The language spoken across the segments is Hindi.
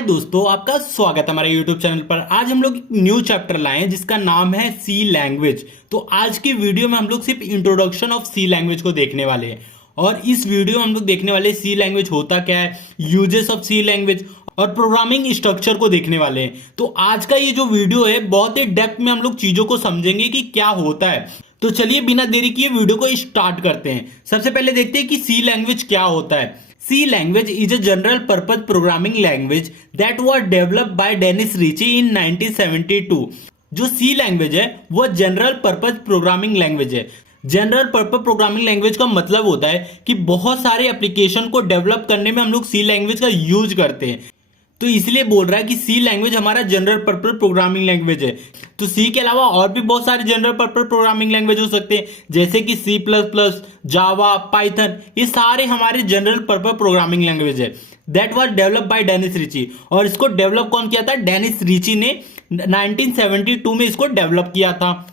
हाय दोस्तों, आपका स्वागत है हमारे यूट्यूब चैनल पर। आज हम लोग एक न्यू चैप्टर लाए हैं जिसका नाम है सी लैंग्वेज। तो आज की वीडियो में हम लोग सिर्फ इंट्रोडक्शन ऑफ सी लैंग्वेज को देखने वाले हैं और इस वीडियो में हम लोग देखने वाले सी लैंग्वेज होता क्या है, यूजेस ऑफ सी लैंग्वेज और प्रोग्रामिंग स्ट्रक्चर को देखने वाले हैं। तो आज का ये जो वीडियो है बहुत ही डेप्थ में हम लोग चीजों को समझेंगे कि क्या होता है। तो चलिए बिना देरी किए वीडियो को स्टार्ट करते हैं। सबसे पहले देखते हैं कि सी लैंग्वेज क्या होता है। C language is a general purpose programming language that was developed by Dennis Ritchie in 1972। जो C language है वो जनरल पर्पज प्रोग्रामिंग लैंग्वेज है। जनरल पर्पज प्रोग्रामिंग लैंग्वेज का मतलब होता है कि बहुत सारे एप्लीकेशन को डेवलप करने में हम लोग C लैंग्वेज का यूज करते हैं। तो इसलिए बोल रहा है कि सी लैंग्वेज हमारा जनरल पर्पज प्रोग्रामिंग लैंग्वेज है। तो सी के अलावा और भी बहुत सारे जनरल पर्पज प्रोग्रामिंग लैंग्वेज हो सकते हैं, जैसे कि C plus plus, Java, Python. ये सारे हमारे जनरल पर्पज प्रोग्रामिंग लैंग्वेज है। That was developed by Dennis Ritchie. और इसको डेवलप कौन किया था? डेनिस रिची ने 1972 में इसको डेवलप किया था।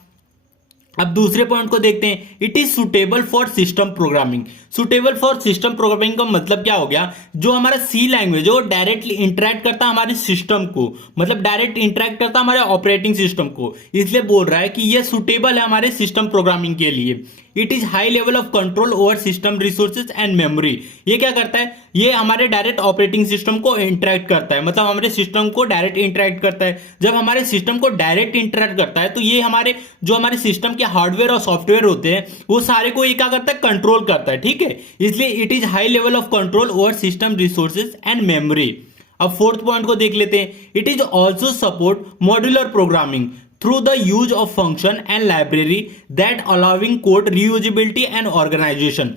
अब दूसरे पॉइंट को देखते हैं। It is suitable for system programming. Suitable for system programming का मतलब क्या हो गया? जो हमारा सी लैंग्वेज है वो डायरेक्टली इंटरेक्ट करता है हमारे सिस्टम को, मतलब डायरेक्ट इंटरेक्ट करता है हमारे ऑपरेटिंग सिस्टम को। इसलिए बोल रहा है कि ये सुटेबल है हमारे सिस्टम प्रोग्रामिंग के लिए। It is high level of control over system resources and memory. ये क्या करता है? ये हमारे डायरेक्ट ऑपरेटिंग सिस्टम को इंटरेक्ट करता है, मतलब हमारे सिस्टम को डायरेक्ट इंटरेक्ट करता है। जब हमारे सिस्टम को डायरेक्ट इंटरेक्ट करता है तो ये हमारे जो हमारे सिस्टम के हार्डवेयर और सॉफ्टवेयर होते हैं वो सारे को ये क्या करता है? कंट्रोल करता है। ठीक है, इसलिए it is high level of control over system resources and memory. अब फोर्थ पॉइंट को देख लेते हैं। It is also support modular programming through the use of function and library that allowing code reusability and organization।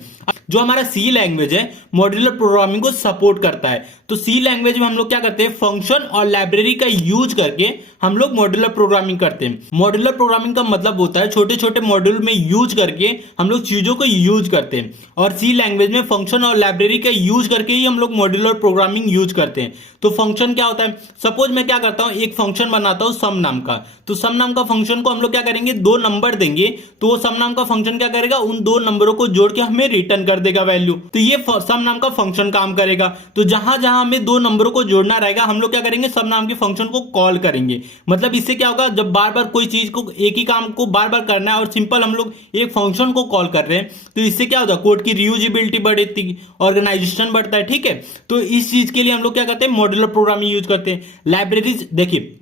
जो हमारा सी लैंग्वेज है मॉड्यूलर प्रोग्रामिंग को सपोर्ट करता है। तो सी लैंग्वेज में हम लोग क्या करते हैं? फंक्शन और लाइब्रेरी का यूज करके हम लोग मॉड्यूलर प्रोग्रामिंग करते हैं। मॉड्यूलर प्रोग्रामिंग का मतलब होता है छोटे छोटे मॉड्यूल में यूज करके हम लोग चीजों को यूज करते हैं। और सी लैंग्वेज में फंक्शन और लाइब्रेरी का यूज करके ही हम लोग मॉड्यूलर प्रोग्रामिंग यूज करते हैं। तो फंक्शन क्या होता है? सपोज मैं क्या करता हूं, एक फंक्शन बनाता हूं सम नाम का। तो सम नाम का फंक्शन को हम लोग क्या करेंगे? दो नंबर देंगे, तो वो सम नाम का फंक्शन क्या करेगा? उन दो नंबरों को जोड़ के हमें रिटर्न कर देगा वैल्यू। तो ये सम नाम का फंक्शन काम करेगा। तो जहां जहां हमें दो नंबरों को जोड़ना रहेगा हम लोग क्या करेंगे? सम नाम के फंक्शन को कॉल करेंगे। मतलब इससे क्या होगा? जब बार बार कोई चीज को, एक ही काम को बार बार करना है और सिंपल हम लोग एक फंक्शन को कॉल कर रहे हैं, तो इससे क्या होता है? कोड की रियूजेबिलिटी बढ़ती, ऑर्गेनाइजेशन बढ़ता है। ठीक है, तो इस चीज के लिए हम लोग क्या करते हैं? मॉड्यूलर प्रोग्रामिंग यूज करते हैं। लाइब्रेरीज देखिए,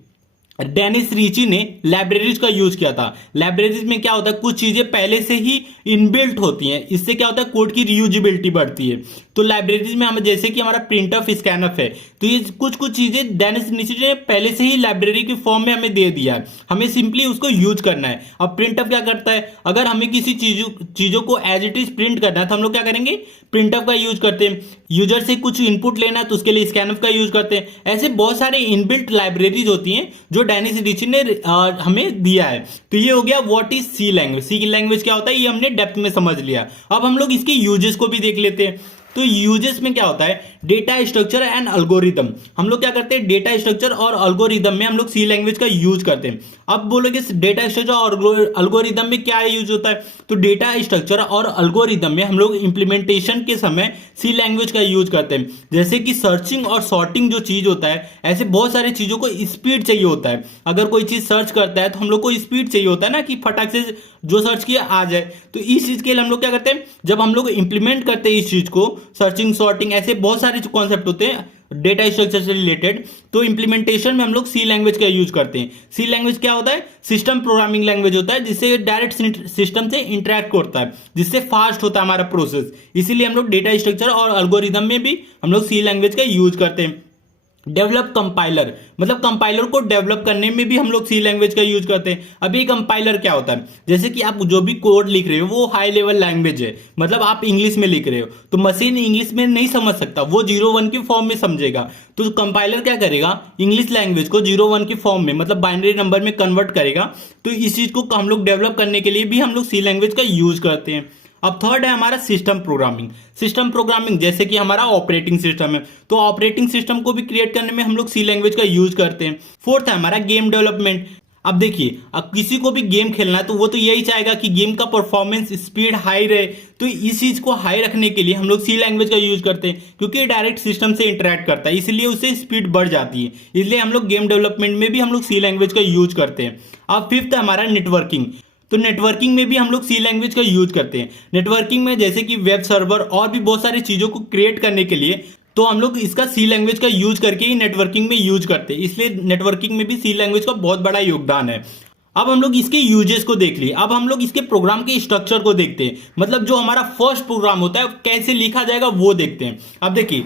डेनिस रिची ने लाइब्रेरीज का यूज किया था। लाइब्रेरीज में क्या होता है? कुछ चीजें पहले से ही इनबिल्ट होती हैं, इससे क्या होता है? कोड की रियूजेबिलिटी बढ़ती है। तो लाइब्रेरीज में हमें, जैसे कि हमारा प्रिंटफ, स्कैनफ है, तो ये कुछ कुछ चीजें डेनिस रिची ने पहले से ही लाइब्रेरी के फॉर्म में हमें दे दिया है, हमें सिंपली उसको यूज करना है। अब प्रिंटफ क्या करता है? अगर हमें किसी चीजों को एज इट इज प्रिंट करना है तो हम लोग क्या करेंगे? प्रिंटफ का यूज करते हैं। यूजर से कुछ इनपुट लेना है तो उसके लिए स्कैनफ का यूज करते हैं। ऐसे बहुत सारे इनबिल्ट लाइब्रेरीज होती हैं जो डेनिस रिची ने हमें दिया है। तो ये हो गया what is C language. C language क्या होता है ये हमने डेप्थ में समझ लिया। अब हम लोग इसके यूजेस को भी देख लेते हैं। तो यूजेस में क्या होता है? Data structure and algorithm. हम लोग क्या करते हैं? डेटा स्ट्रक्चर और अल्गोरिदम में हम लोग सी लैंग्वेज का यूज करते हैं। अब बोलोगे डेटा स्ट्रक्चर और अल्गोरिदम में क्या यूज होता है? तो डेटा स्ट्रक्चर और अल्गोरिदम में हम लोग इंप्लीमेंटेशन के समय सी लैंग्वेज का यूज करते हैं। जैसे कि सर्चिंग और सॉर्टिंग जो चीज होता है, ऐसे बहुत सारी चीजों को स्पीड चाहिए होता है। अगर कोई चीज सर्च करता है तो हम लोग को स्पीड चाहिए होता है ना, कि फटाक से जो सर्च किया आ जाए। तो इस चीज के लिए हम लोग क्या करते हैं? जब हम लोग इंप्लीमेंट करते हैं इस चीज को, सर्चिंग, सॉर्टिंग, ऐसे बहुत सारे कॉन्सेप्ट होते हैं डेटा स्ट्रक्चर से रिलेटेड, तो इंप्लीमेंटेशन में हम लोग सी लैंग्वेज का यूज करते हैं। सी लैंग्वेज क्या होता है? सिस्टम प्रोग्रामिंग लैंग्वेज होता है, जिससे डायरेक्ट सिस्टम से इंटरेक्ट होता है, जिससे फास्ट होता है हमारा प्रोसेस। इसीलिए हम लोग डेटा स्ट्रक्चर और अल्गोरिदम में भी हम लोग सी लैंग्वेज का यूज करते हैं। डेवलप कंपाइलर, मतलब कंपाइलर को डेवलप करने में भी हम लोग सी लैंग्वेज का यूज करते हैं। अभी कंपाइलर क्या होता है? जैसे कि आप जो भी कोड लिख रहे हो वो हाई लेवल लैंग्वेज है, मतलब आप इंग्लिश में लिख रहे हो, तो मशीन इंग्लिश में नहीं समझ सकता, वो 0-1 की फॉर्म में समझेगा। तो कंपाइलर क्या करेगा? इंग्लिश लैंग्वेज को 0-1 की फॉर्म में, मतलब बाइनरी नंबर में कन्वर्ट करेगा। तो इस चीज को हम लोग डेवलप करने के लिए भी हम लोग सी लैंग्वेज का यूज करते हैं। अब थर्ड है हमारा सिस्टम प्रोग्रामिंग। सिस्टम प्रोग्रामिंग जैसे कि हमारा ऑपरेटिंग सिस्टम है, तो ऑपरेटिंग सिस्टम को भी क्रिएट करने में हम लोग सी लैंग्वेज का यूज करते हैं। फोर्थ है हमारा गेम डेवलपमेंट। अब देखिए, अब किसी को भी गेम खेलना है तो वो तो यही चाहेगा कि गेम का परफॉर्मेंस स्पीड हाई रहे। तो इस चीज को हाई रखने के लिए हम लोग सी लैंग्वेज का यूज करते हैं, क्योंकि डायरेक्ट सिस्टम से इंटरेक्ट करता है, इसलिए उससे स्पीड बढ़ जाती है। इसलिए हम लोग गेम डेवलपमेंट में भी हम लोग सी लैंग्वेज का यूज करते हैं। अब फिफ्थ है हमारा नेटवर्किंग। तो नेटवर्किंग में भी हम लोग सी लैंग्वेज का यूज करते हैं। नेटवर्किंग में जैसे कि वेब सर्वर और भी बहुत सारी चीजों को क्रिएट करने के लिए तो हम लोग इसका सी लैंग्वेज का यूज करके ही नेटवर्किंग में यूज करते हैं। इसलिए नेटवर्किंग में भी सी लैंग्वेज का बहुत बड़ा योगदान है। अब हम लोग इसके यूजेस को देख लिए। अब हम लोग इसके प्रोग्राम के स्ट्रक्चर को देखते हैं, मतलब जो हमारा फर्स्ट प्रोग्राम होता है कैसे लिखा जाएगा वो देखते हैं। अब देखिए,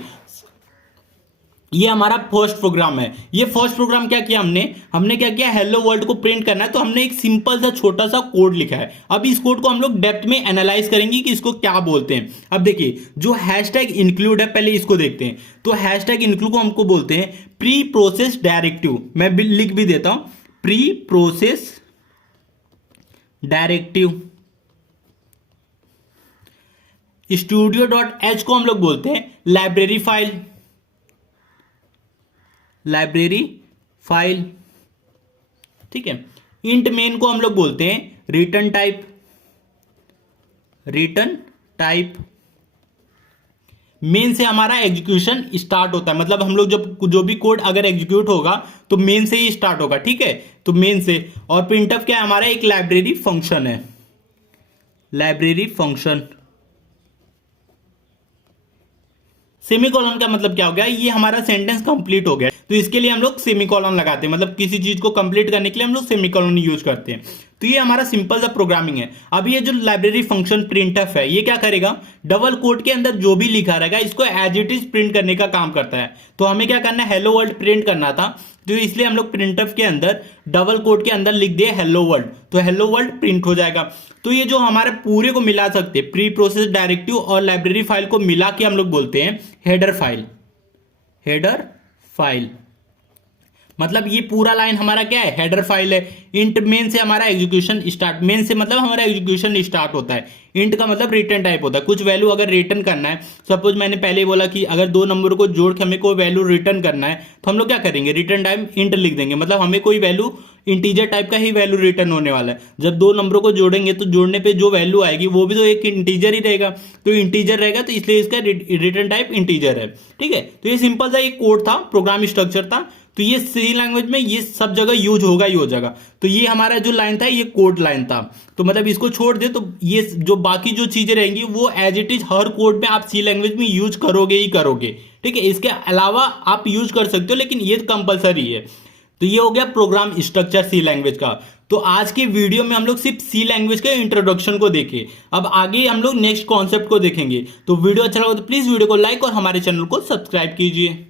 ये हमारा फर्स्ट प्रोग्राम है। ये फर्स्ट प्रोग्राम क्या किया हमने क्या किया, हेलो वर्ल्ड को प्रिंट करना है तो हमने एक सिंपल सा छोटा सा कोड लिखा है। अब इस कोड को हम लोग डेप्थ में एनालाइज करेंगे कि इसको क्या बोलते हैं। अब देखिए, जो हैशटैग इंक्लूड है पहले इसको देखते हैं। तो हैशटैग इंक्लूड को हमको बोलते हैं प्री प्रोसेस डायरेक्टिव। मैं लिख भी देता हूं, प्री प्रोसेस डायरेक्टिव। studio.h को हम लोग बोलते हैं लाइब्रेरी फाइल, ठीक है। इंट मेन को हम लोग बोलते हैं रिटर्न टाइप। मेन से हमारा एग्जीक्यूशन स्टार्ट होता है, मतलब हम लोग जब जो भी कोड अगर एग्जीक्यूट होगा तो मेन से ही स्टार्ट होगा, ठीक है। तो मेन से। और प्रिंटफ क्या है हमारा, एक लाइब्रेरी फंक्शन है, लाइब्रेरी फंक्शन। सेमीकोलन का मतलब क्या हो गया, ये हमारा सेंटेंस कंप्लीट हो गया, तो इसके लिए हम लोग सेमीकोलन लगाते हैं, मतलब किसी चीज को कंप्लीट करने के लिए हम लोग सेमीकोलन यूज करते हैं। तो ये हमारा सिंपल सा प्रोग्रामिंग है। अब ये जो लाइब्रेरी फंक्शन प्रिंटफ है, ये क्या करेगा, डबल कोट के अंदर जो भी लिखा रहेगा इसको एज इट इज प्रिंट करने का काम करता है। तो हमें क्या करना है, हेलो वर्ल्ड प्रिंट करना था, तो इसलिए हम लोग प्रिंटफ के अंदर डबल कोट के अंदर लिख दिए हेलो वर्ल्ड, तो हेलो वर्ल्ड प्रिंट हो जाएगा। तो ये जो हमारे पूरे को मिला सकते हैं, प्री प्रोसेस डायरेक्टिव और लाइब्रेरी फाइल को मिला के हम लोग बोलते हैं हेडर फाइल। मतलब ये पूरा लाइन हमारा क्या है, हेडर फाइल है। इंट मेन से हमारा एग्जीक्यूशन स्टार्ट, मेन से मतलब हमारा एग्जीक्यूशन स्टार्ट होता है। इंट का मतलब रिटर्न टाइप होता है, कुछ वैल्यू अगर रिटर्न करना है, सपोज मैंने पहले ही बोला कि अगर दो नंबर को जोड़ के हमें कोई वैल्यू रिटर्न करना है तो हम लोग क्या करेंगे, रिटर्न टाइप इंट लिख देंगे, मतलब हमें कोई वैल्यू इंटीजर टाइप का ही वैल्यू रिटर्न होने वाला है। जब दो नंबरों को जोड़ेंगे तो जोड़ने पे जो वैल्यू आएगी वो भी तो एक इंटीजर ही रहेगा, तो इंटीजर रहेगा, तो इसलिए इसका रिटर्न टाइप इंटीजर है, ठीक है। तो ये सिंपल सा एक कोड था, प्रोग्राम स्ट्रक्चर था। तो ये सी लैंग्वेज में ये सब जगह यूज होगा ही हो जाएगा। तो ये हमारा जो लाइन था ये कोड लाइन था, तो मतलब इसको छोड़ दे तो ये जो बाकी जो चीजें रहेंगी वो एज इट इज हर कोड में आप सी लैंग्वेज में यूज करोगे ही करोगे, ठीक है। इसके अलावा आप यूज कर सकते हो, लेकिन ये कंपलसरी है। तो ये हो गया प्रोग्राम स्ट्रक्चर सी लैंग्वेज का। तो आज के वीडियो में हम लोग सिर्फ सी लैंग्वेज के इंट्रोडक्शन को देखे, अब आगे हम लोग नेक्स्ट कॉन्सेप्ट को देखेंगे। तो वीडियो अच्छा लगा तो प्लीज वीडियो को लाइक और हमारे चैनल को सब्सक्राइब कीजिए।